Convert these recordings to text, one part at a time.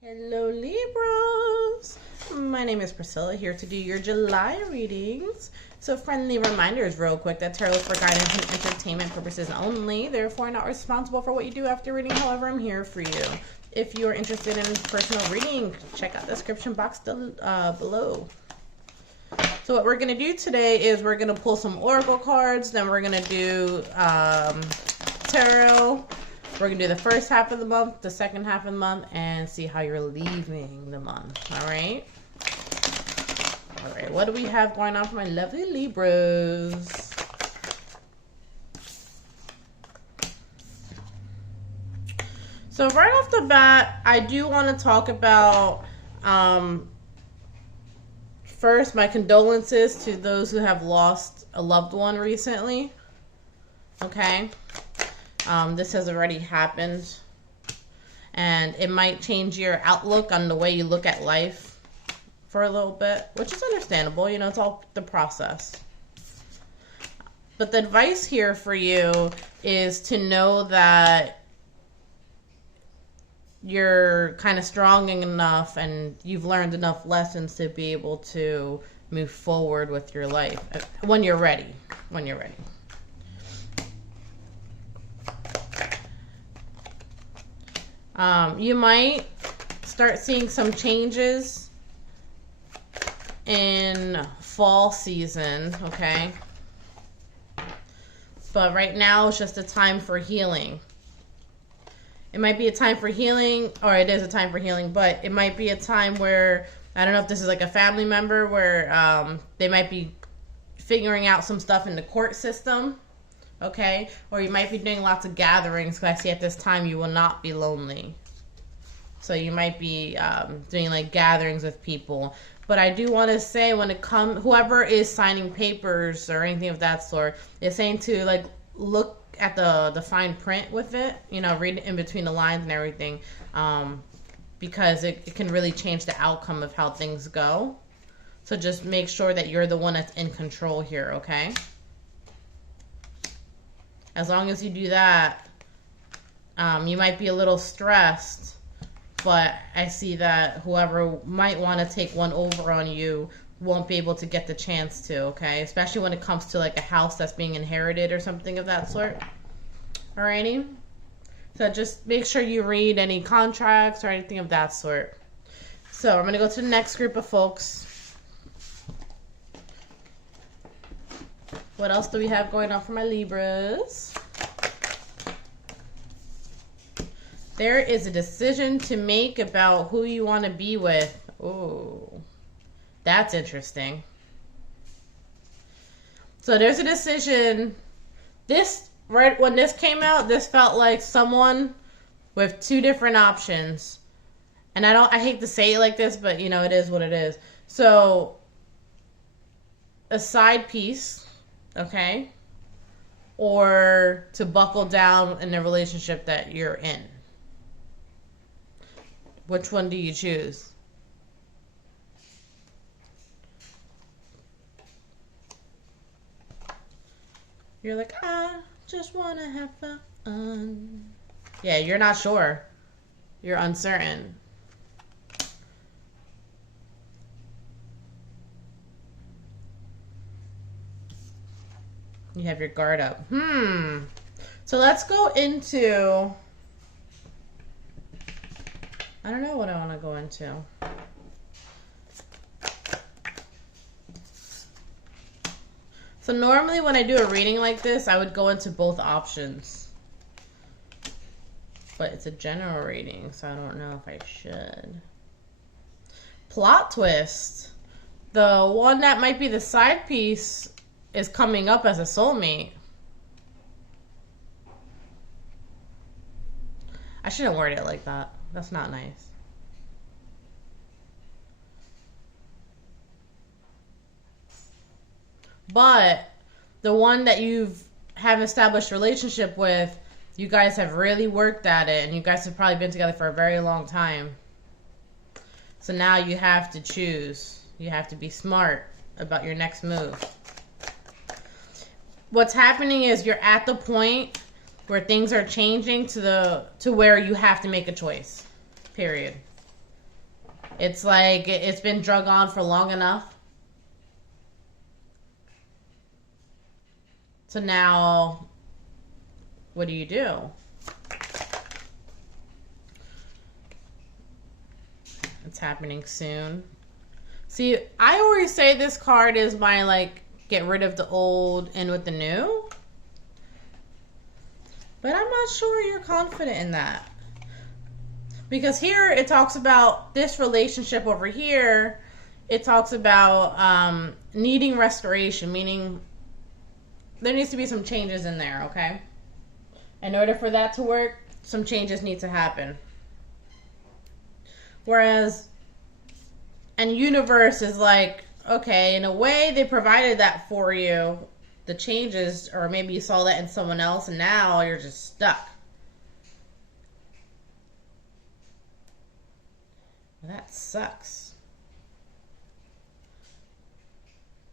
Hello Libras! My name is Priscilla, here to do your July readings. So friendly reminders real quick that tarot is for guidance and entertainment purposes only. Therefore, not responsible for what you do after reading. However, I'm here for you. If you are interested in personal reading, check out the description box below. So what we're going to do today is we're going to pull some oracle cards. Then we're going to do tarot. We're going to do the first half of the month, the second half of the month, and see how you're leaving the month. All right? All right, what do we have going on for my lovely Libras? So right off the bat, I do want to talk about, first, my condolences to those who have lost a loved one recently. Okay? This has already happened, and it might change your outlook on the way you look at life for a little bit, which is understandable. You know, it's all the process. But the advice here for you is to know that you're kind of strong enough and you've learned enough lessons to be able to move forward with your life when you're ready. When you're ready. You might start seeing some changes in fall season, okay? But right now, it's just a time for healing. It might be a time for healing, or it is a time for healing, but it might be a time where, I don't know if this is like a family member, where they might be figuring out some stuff in the court system. Okay, or you might be doing lots of gatherings, because I see at this time you will not be lonely. So you might be doing like gatherings with people. But I do want to say, when it comes, whoever is signing papers or anything of that sort, is saying to like look at the fine print with it. You know, read in between the lines and everything, because it can really change the outcome of how things go. So just make sure that you're the one that's in control here. Okay. As long as you do that, you might be a little stressed, but I see that whoever might want to take one over on you won't be able to get the chance to, okay? Especially when it comes to like a house that's being inherited or something of that sort. Alrighty? So just make sure you read any contracts or anything of that sort. So I'm going to go to the next group of folks. What else do we have going on for my Libras? There is a decision to make about who you want to be with. Oh, that's interesting. So there's a decision. This, right when this came out, this felt like someone with two different options. And I hate to say it like this, but you know, it is what it is. So a side piece. Okay, or to buckle down in the relationship that you're in. Which one do you choose? You're like, I just want to have fun. Yeah, you're not sure. You're uncertain. You have your guard up. So let's go into, I don't know what I want to go into. So normally when I do a reading like this, I would go into both options. But it's a general reading, so I don't know if I should. Plot twist. The one that might be the side piece is coming up as a soulmate. I shouldn't word it like that. That's not nice. But the one that you've have established relationship with, you guys have really worked at it, and you guys have probably been together for a very long time. So now you have to choose. You have to be smart about your next move. What's happening is you're at the point where things are changing to where you have to make a choice. Period. It's like it's been drug on for long enough. So now, what do you do? It's happening soon. See, I always say this card is my, like, get rid of the old and with the new. But I'm not sure you're confident in that. Because here it talks about this relationship over here. It talks about needing restoration, meaning there needs to be some changes in there, okay? In order for that to work, some changes need to happen. Whereas, and universe is like, okay, in a way they provided that for you, the changes, or maybe you saw that in someone else and now you're just stuck. Well, that sucks.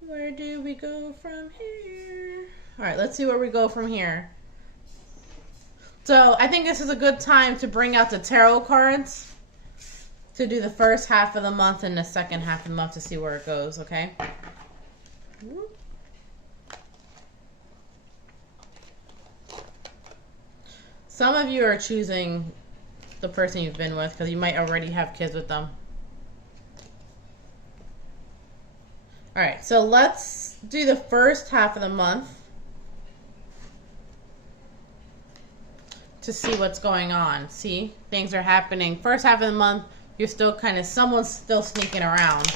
Where do we go from here? All right, let's see where we go from here. So I think this is a good time to bring out the tarot cards to do the first half of the month and the second half of the month to see where it goes, okay? Some of you are choosing the person you've been with because you might already have kids with them. All right, so let's do the first half of the month to see what's going on. See, things are happening. First half of the month, you're still kind of, someone's still sneaking around.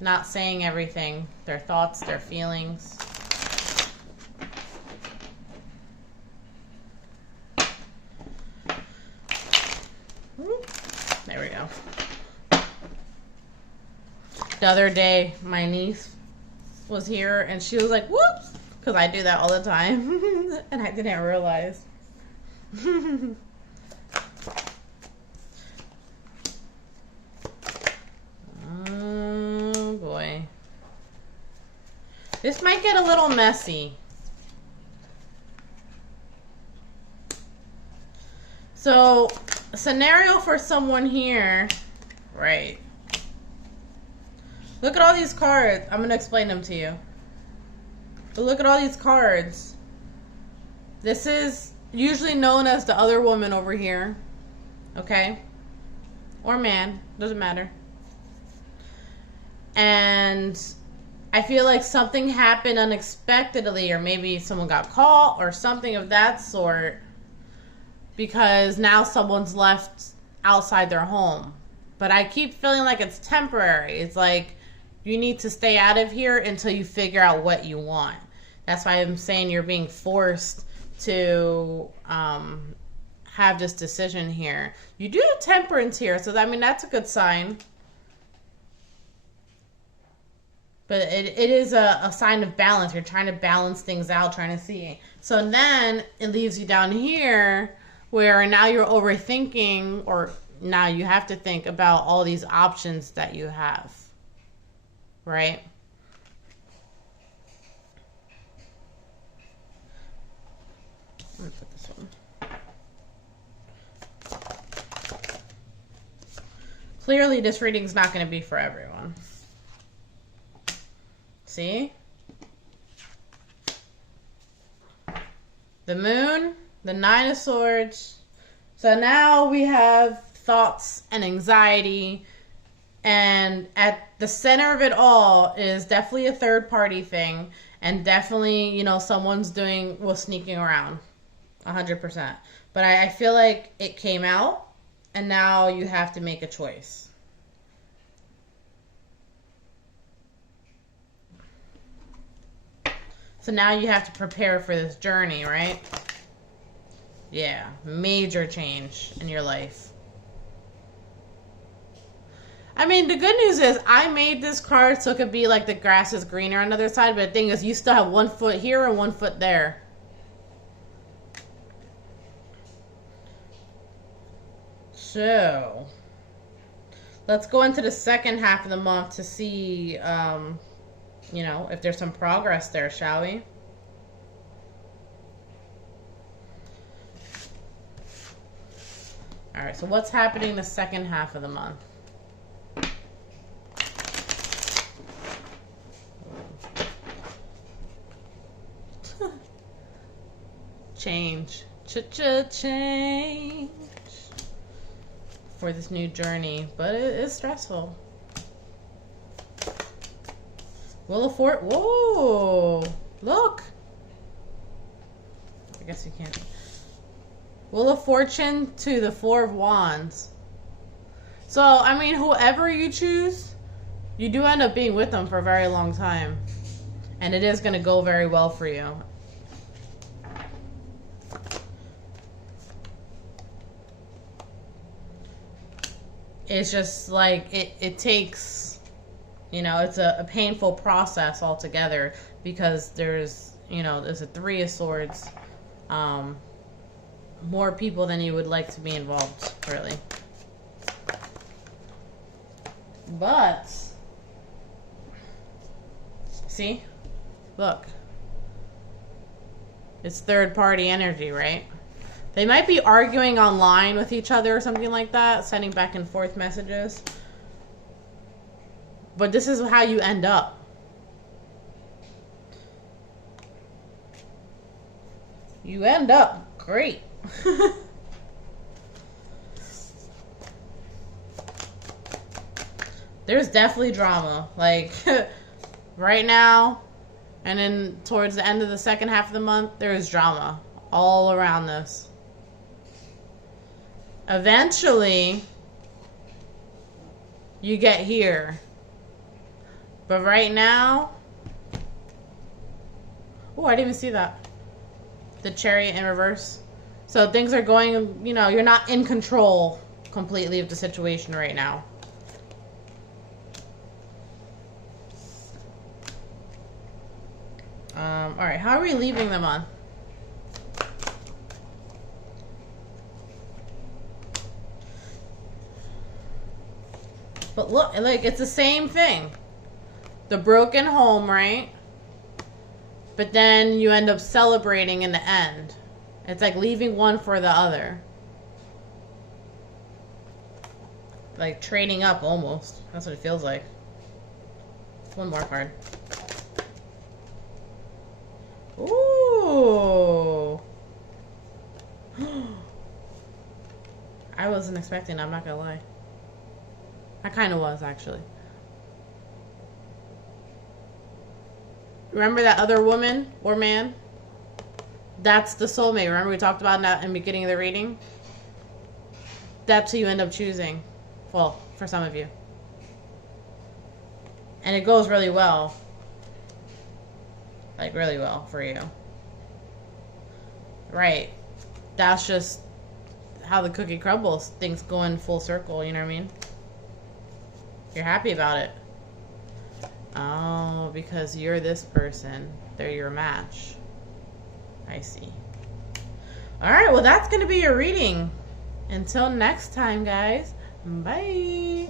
Not saying everything, their thoughts, their feelings. There we go. The other day, my niece was here and she was like, whoops, because I do that all the time. And I didn't realize. Oh boy. This might get a little messy. So, a scenario for someone here, right? Look at all these cards. I'm going to explain them to you. But look at all these cards. This is usually known as the other woman over here. Okay? Or man. Doesn't matter. And I feel like something happened unexpectedly, or maybe someone got caught or something of that sort, because now someone's left outside their home. But I keep feeling like it's temporary. It's like you need to stay out of here until you figure out what you want. That's why I'm saying you're being forced to have this decision here. You do have temperance here, so I mean, that's a good sign. But it is a sign of balance. You're trying to balance things out, trying to see. So then it leaves you down here where now you're overthinking, or now you have to think about all these options that you have. Right? I'm going to put this one. Clearly, this reading's not going to be for everyone. See? The moon, the 9 of swords. So now we have thoughts and anxiety. And at the center of it all is definitely a third party thing. And definitely, you know, someone's sneaking around. 100%. But I feel like it came out. And now you have to make a choice. So now you have to prepare for this journey, right? Yeah, major change in your life. I mean, the good news is I made this card so it could be like the grass is greener on the other side, but the thing is you still have 1 foot here and 1 foot there. So, let's go into the second half of the month to see, you know, if there's some progress there, shall we? All right, so what's happening the second half of the month? Change. Change. For this new journey, but it is stressful. Wheel of Fortune. Whoa! Look! I guess you can't. Wheel of Fortune to the Four of Wands. So, I mean, whoever you choose, you do end up being with them for a very long time. And it is going to go very well for you. It's just like, it takes, you know, it's a painful process altogether because there's, you know, there's a Three of Swords. More people than you would like to be involved, really. But, see? Look. It's third party energy, right? They might be arguing online with each other or something like that, sending back and forth messages. But this is how you end up. You end up great. There's definitely drama. Like, right now, and then towards the end of the second half of the month, there is drama all around this. Eventually, you get here. But right now... Oh, I didn't even see that. The Chariot in reverse. So things are going, you know, you're not in control completely of the situation right now. Alright, how are we leaving them on? But look, like, it's the same thing. The broken home, right? But then you end up celebrating in the end. It's like leaving one for the other. Like trading up almost. That's what it feels like. One more card. Ooh. I wasn't expecting that, I'm not gonna lie. I kind of was, actually. Remember that other woman or man? That's the soulmate. Remember we talked about that in the beginning of the reading? That's who you end up choosing. Well, for some of you. And it goes really well. Like, really well for you. Right. That's just how the cookie crumbles. Things go in full circle, you know what I mean? You're happy about it. Oh, because you're this person. They're your match. I see. Alright, well that's going to be your reading. Until next time, guys. Bye.